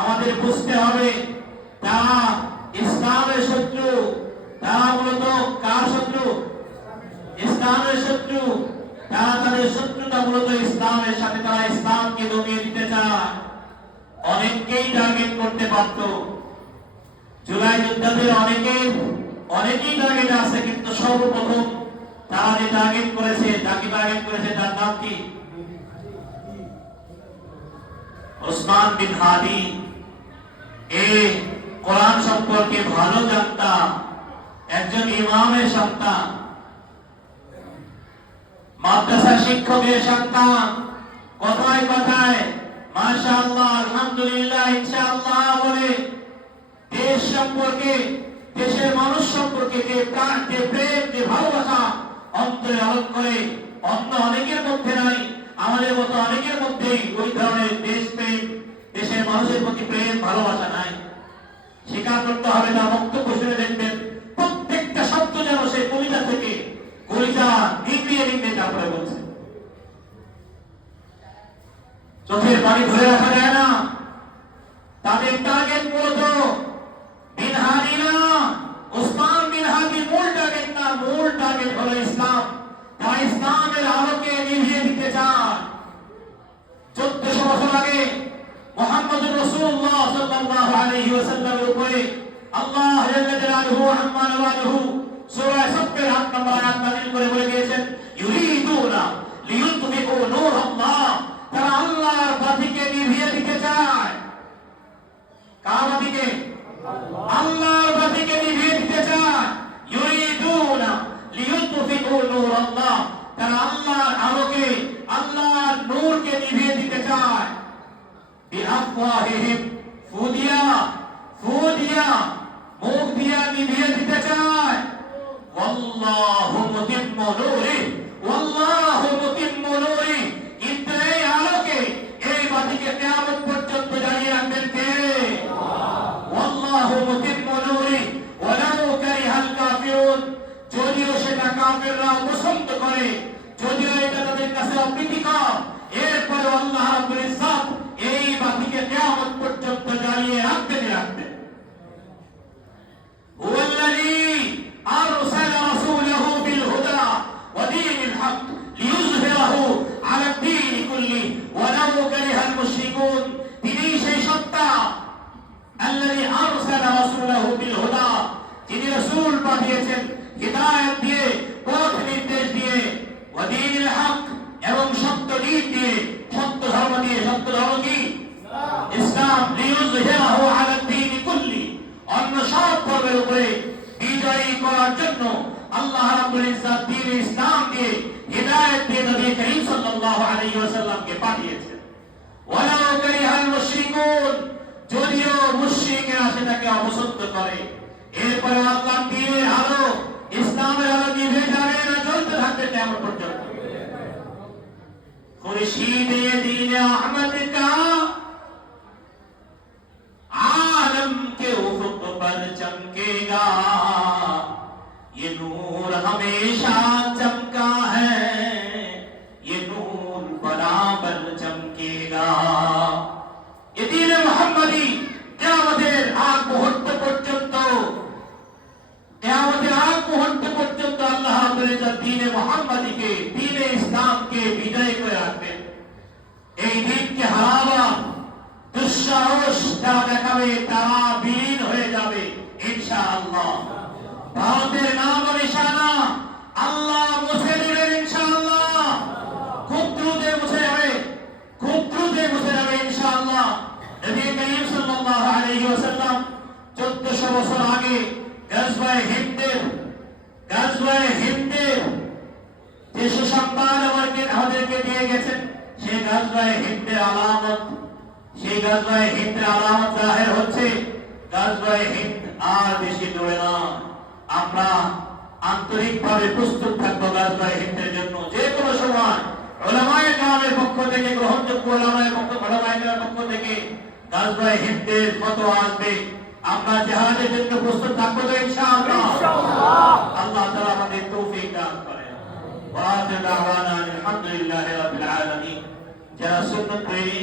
আমাদের বুঝতে হবে তারা ইসলামের শত্রু। তারা মূলত কার শত্রু? ইসলামের শত্রু। তারা তাদের শত্রুতা মূলত ইসলামের সাথে। তারা ইসলামকে দমিয়ে দিতে চায়। অনেককেই টার্গেট করতে পারত। জুলাই যোদ্ধাদের অনেকেই টার্গেট আছে, কিন্তু সর্বপ্রথম তারা যে টার্গেট করেছে, যাকে টার্গেট করেছে তার নাম কি? ওসমান বিন হাদি। এই কোরআন সম্পর্কে ভালো জানতাম, একজন ইমামের সন্তান, মাদ্রাসা শিক্ষকের সন্তান। কথায় কথায় মাশাআল্লাহ, আলহামদুলিল্লাহ, ইনশাআল্লাহ বলে দেশ সম্পর্কে, দেশের মানুষ সম্পর্কে যে প্রাণ, যে প্রেম, যে ভালোবাসা অন্তরে লালন করে, অন্য অনেকের মধ্যে নাই। আমাদের মতো অনেকের মধ্যেই ওই ধরনের দেশ প্রেম, দেশের মানুষের প্রতি প্রেম, ভালোবাসা নাই। স্বীকার করতে হবে। না বক্তব্য শুনে দেখবেন প্রত্যেকটা শব্দ যেন সে কবিতা থেকে কলিজা নিগড়িয়ে নিগড়িয়ে তারপরে বলছে। চোখের পানি ধরে রাখা যায় না। তাদের টার্গেট মূলত বিন হাদি না, ওসমান বিন হাদি মূল টার্গেট না। মূল টার্গেট হলো ইসলাম। তারা ইসলামের আলোকে নিভিয়ে দিতে চায়। 1400 বছর আগে মুহাম্মদুর রাসূলুল্লাহ সাল্লাল্লাহু আলাইহি ওয়াসাল্লামের উপরে আল্লাহ জাল্লা জালালুহু আম্মা নওয়ালুহু সূরা সাফের 8 নম্বর আয়াত নাযিল করে বলে দিয়েছেন, ইউরিদুনা লিইউতফিউ নূরাল্লাহ। তারা আল্লাহর বাতিকে নিভিয়ে দিতে চায়। কার বাতিকে? আল্লাহর বাতিকে নিভিয়ে দিতে চায়। ইউরিদুনা লিইউতফিউ নূরাল্লাহ। তারা আল্লাহর আলোকে, আল্লাহর নূরকে নিভিয়ে দিতে চায়। বিআফওয়াহিহিম, ফুদিয়া মুখ দিয়া নিভিয়ে দিতে চায়। ওয়াল্লাহু মুতিম্মু নূরিহি, ওয়াল্লাহু মুতিম্মু নূরিহি। কিন্তু এই আলোকে, এই বাতিকে কিয়ামত পর্যন্ত জ্বালিয়ে রাখবেন কে? ওয়াল্লাহু মুতিম্মু নূরিহি ওয়ালাউ কারিহাল কাফিরুন। যদিও সেটা কাফেররা পছন্দ করে, যদিও এটা তাদের কাছে অপ্রীতিকর, এরপরে আল্লাহ রাব্বুল ইজ্জত এই বাতিকে কিয়ামত পর্যন্ত জ্বালিয়ে রাখবেন। হুয়াল্লাযী আরসালা রাসূলাহু বিল হুদা ওয়া দীনিল হক লিইয়ুযহিরাহু আলা দ্বীনি কুল্লি ওয়ালাউ কারিহাল মুশরিকুন। তিনি সেই সত্তা, আল্লাযী আরসালা রাসূলাহু বিল হুদা, যিনি রাসূল পাঠিয়েছেন হিদায়াত দিয়ে, পথ নির্দেশ দিয়ে, ওয়া দীনিল হক, এবং সত্য দিন দিয়ে, সত্য ধর্ম দিয়ে। সত্য ধর্ম কি? ইসলাম। লিইয়ুযহিরাহু আলা দ্বীনি কুল্লি, অন্য সব ধর্মের উপরে বিজয়ী করার জন্য আল্লাহ রাব্বুল ইজ্জত দ্বীন ইসলাম দিয়ে, হিদায়াত দিয়ে নবী করিম সাল্লাল্লাহু আলাইহি ওয়াসাল্লামকে পাঠিয়েছেন। ওয়ালাউ কারিহাল মুশরিকুন, যদিও মুশরিকরা সেটাকে অপছন্দ করে, এরপরে আল্লাহ দ্বীনের আলো, ইসলামের আলো নিভে যাবে না, জ্বলতে থাকবে কিয়ামত পর্যন্ত। খুরশীদে দ্বীন আহমদ কা आलम के उफुक पर चमकेगा, ये नूर हमेशा चमका है, ये नूर बराबर चमकेगा। ये दीन मुहम्मदी कियामतेर आग मुहूर्त পর্যন্ত, কিয়ামতের আগ মুহূর্ত পর্যন্ত আল্লাহ রাব্বুল ইজ্জত দীনে মুহাম্মদীকে, দীনে ইসলামকে বিজয় করে রাখবেন। এই দিনকে হারাবা দুঃসাহস যারা দেখাবে তারা বিলীন হয়ে যাবে ইনশাআল্লাহ। ভারতের নাম ও নিশানা আল্লাহ মুছে দেবেন ইনশাআল্লাহ। খুব দ্রুত মুছে যাবে, খুব দ্রুত মুছে যাবে ইনশাআল্লাহ। নবী করিম সাল্লাল্লাহু আলাইহি ওয়াসাল্লাম 1400 বছর আগে গাজওয়ায়ে হিন্দের যে সুসংবাদ আমাদেরকে দিয়ে গেছেন, সেই গাজওয়ায়ে হিন্দের আলামত, সেই গাজওয়ায়ে হিন্দের আলামত জাহির হচ্ছে। গাজওয়ায়ে হিন্দ আর বেশি দূরে না। আমরা আন্তরিকভাবে প্রস্তুত থাকবো গাজওয়ায়ে হিন্দের জন্য। যে কোনো সময় উলামায়ে কেরামের পক্ষ থেকে, গ্রহণযোগ্য উলামায়ে কেরামের পক্ষ থেকে গাজওয়ায়ে হিন্দের ফতোয়া আসবে। আমরা জিহাদের জন্য প্রস্তুত থাকবো তো ইনশাআল্লাহ। আল্লাহ তাআলা আমাদের তৌফিক দান করেন। ওয়া আখিরু দাওয়ানা আলহামদুলিল্লাহি রাব্বিল আলামিন। যারা সুন্নাত প্রেমী